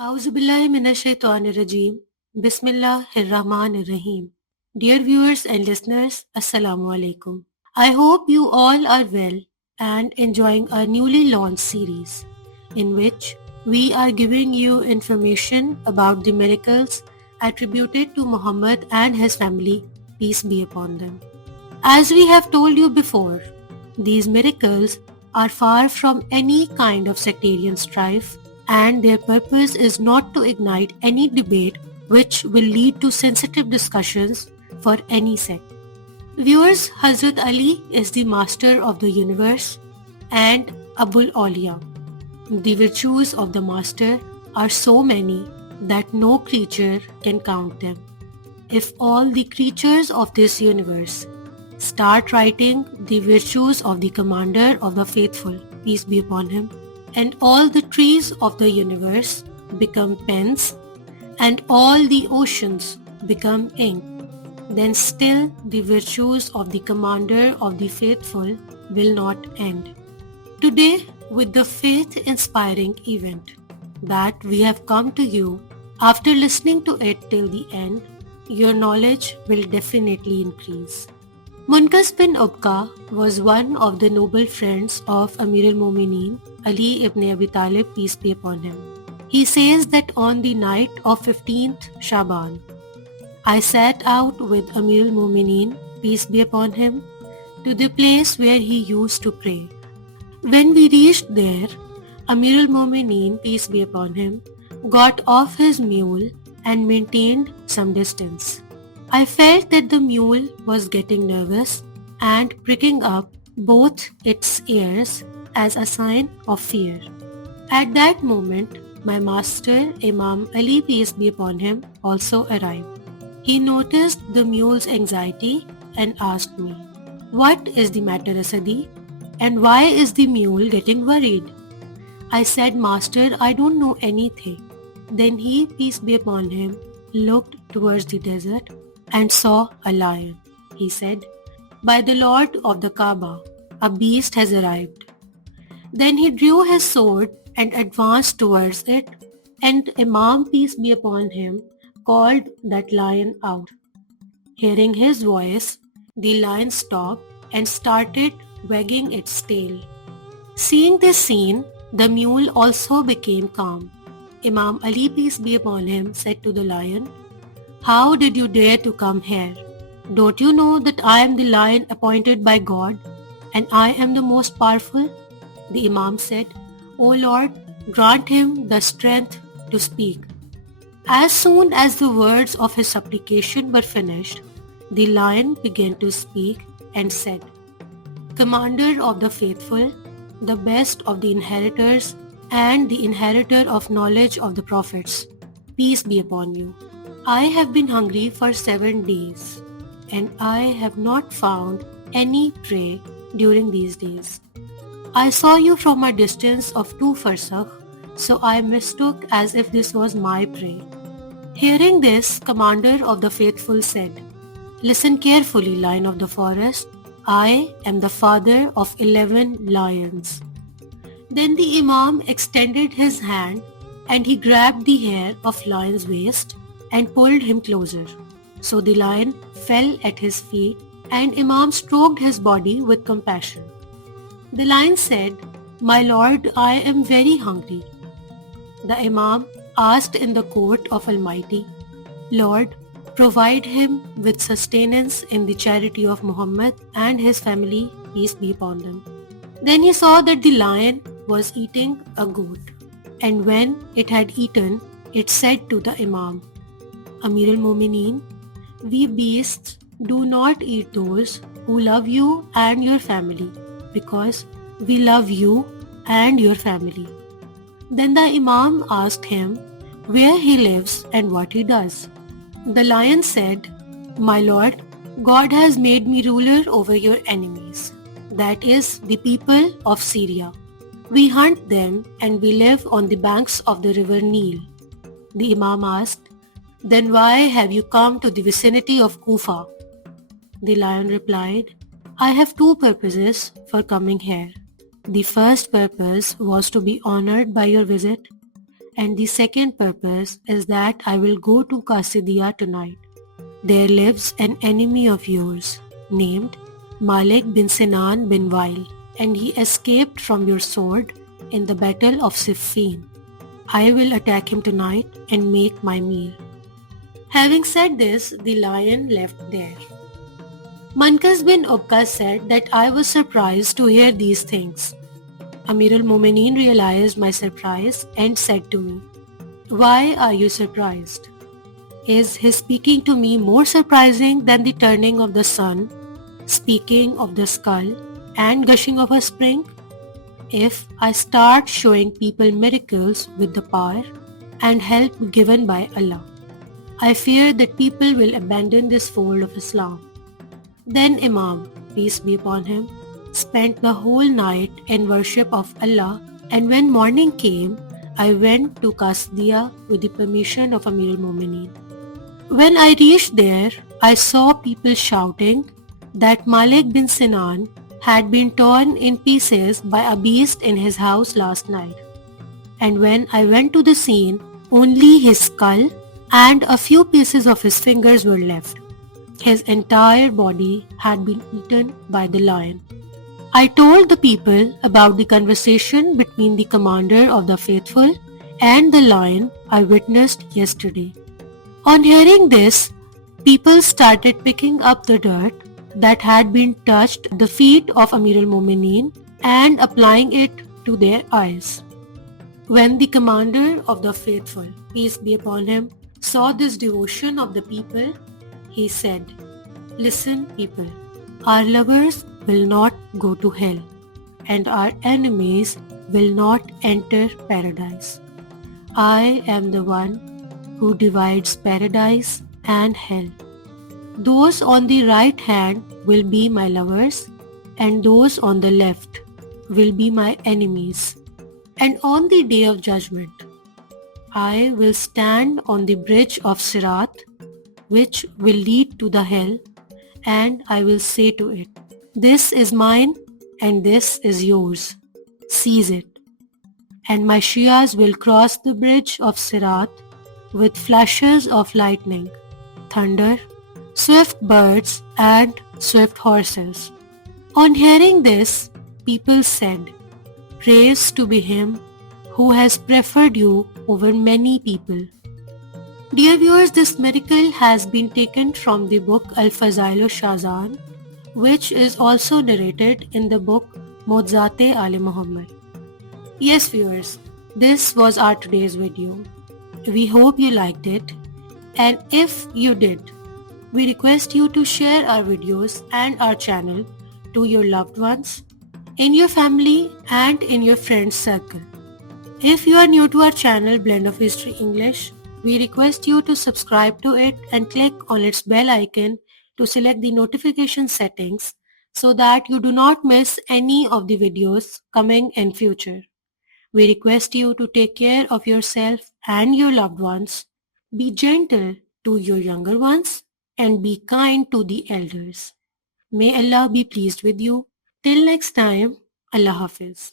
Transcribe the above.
Auzubillahiminash-shaytanir-rajeem. Bismillahir-Rahmanir-Rahim. Dear viewers and listeners, Assalamu alaikum. I hope you all are well and enjoying our newly launched series in which we are giving you information about the miracles attributed to Muhammad and his family, peace be upon them. As we have told you before, these miracles are far from any kind of sectarian strife, and their purpose is not to ignite any debate which will lead to sensitive discussions for any sect. Viewers, Hazrat Ali is the master of the universe and Abul Awliya. The virtues of the master are so many that no creature can count them. If all the creatures of this universe start writing the virtues of the commander of the faithful, peace be upon him, and all the trees of the universe become pens, and all the oceans become ink, then still the virtues of the commander of the faithful will not end. Today, with the faith-inspiring event that we have come to you, after listening to it till the end, your knowledge will definitely increase. Munkas bin Uqba was one of the noble friends of Amir al-Mumineen, Ali ibn Abi Talib, peace be upon him. He says that on the night of 15th Shaban, I set out with Amir al-Mumineen, peace be upon him, to the place where he used to pray. When we reached there, Amir al-Mumineen, peace be upon him, got off his mule and maintained some distance. I felt that the mule was getting nervous and pricking up both its ears as a sign of fear. At that moment, my master, Imam Ali, peace be upon him, also arrived. He noticed the mule's anxiety and asked me, "What is the matter, Asadi? And why is the mule getting worried?" I said, "Master, I don't know anything." Then he, peace be upon him, looked towards the desert and saw a lion. He said, "By the Lord of the Kaaba, a beast has arrived." Then he drew his sword and advanced towards it, and Imam, peace be upon him, called that lion out. Hearing his voice, the lion stopped and started wagging its tail. Seeing this scene, the mule also became calm. Imam Ali, peace be upon him, said to the lion, "How did you dare to come here? Don't you know that I am the lion appointed by God, and I am the most powerful?" The Imam said, "O Lord, grant him the strength to speak." As soon as the words of his supplication were finished, the lion began to speak and said, "Commander of the faithful, the best of the inheritors, and the inheritor of knowledge of the prophets, peace be upon you. I have been hungry for 7 days, and I have not found any prey during these days. I saw you from a distance of 2 farsakh, so I mistook as if this was my prey." Hearing this, Commander of the Faithful said, "Listen carefully, lion of the forest. I am the father of 11 lions." Then the Imam extended his hand and he grabbed the hair of lion's waist and pulled him closer. So the lion fell at his feet and Imam stroked his body with compassion. The lion said, "My lord, I am very hungry." The Imam asked in the court of Almighty, "Lord, provide him with sustenance in the charity of Muhammad and his family, peace be upon them." Then he saw that the lion was eating a goat, and when it had eaten, it said to the Imam, "Amir al-Mumineen, we beasts do not eat those who love you and your family, because we love you and your family." Then the Imam asked him where he lives and what he does. The lion said, "My lord, God has made me ruler over your enemies, that is, the people of Syria. We hunt them and we live on the banks of the river Nile." The Imam asked, "Then why have you come to the vicinity of Kufa?" The lion replied, "I have 2 purposes for coming here. The first purpose was to be honored by your visit, And the second purpose is that I will go to Qasidiya tonight. There lives an enemy of yours named Malik bin Sinan bin Wail, and he escaped from your sword in the battle of Siffin. I will attack him tonight and make my meal. Having said this, the lion left there. Mankas bin Uqqa said that I was surprised to hear these things. Amir al-Mu'mineen realized my surprise and said to me, "Why are you surprised? Is his speaking to me more surprising than the turning of the sun, speaking of the skull, and gushing of a spring? If I start showing people miracles with the power and help given by Allah, I fear that people will abandon this fold of Islam." Then Imam, peace be upon him, spent the whole night in worship of Allah, and when morning came, I went to Qasdiya with the permission of Amir al-Mu'mineen. When I reached there, I saw people shouting that Malik bin Sinan had been torn in pieces by a beast in his house last night. And when I went to the scene, only his skull and a few pieces of his fingers were left. His entire body had been eaten by the lion. I told the people about the conversation between the commander of the faithful and the lion I witnessed yesterday. On hearing this, people started picking up the dirt that had been touched the feet of Amir al-Mu'mineen and applying it to their eyes. When the commander of the faithful, peace be upon him, saw this devotion of the people, he said, "Listen, people, our lovers will not go to hell, and our enemies will not enter paradise. I am the one who divides paradise and hell. Those on the right hand will be my lovers, and those on the left will be my enemies. And on the day of judgment, I will stand on the bridge of Sirat, which will lead to the hell, and I will say to it, 'This is mine and this is yours. Seize it.' And my Shias will cross the bridge of Sirat with flashes of lightning, thunder, swift birds and swift horses." On hearing this, people said, "Praise to be him who has preferred you over many people." Dear viewers, this miracle has been taken from the book Al-Fazail al-Shazan, which is also narrated in the book Mu'jizat-e-Ali Muhammad. Yes viewers, this was our today's video. We hope you liked it, and if you did, we request you to share our videos and our channel to your loved ones, in your family and in your friends circle. If you are new to our channel Blend of History English, we request you to subscribe to it and click on its bell icon to select the notification settings so that you do not miss any of the videos coming in future. We request you to take care of yourself and your loved ones, be gentle to your younger ones, and be kind to the elders. May Allah be pleased with you. Till next time, Allah Hafiz.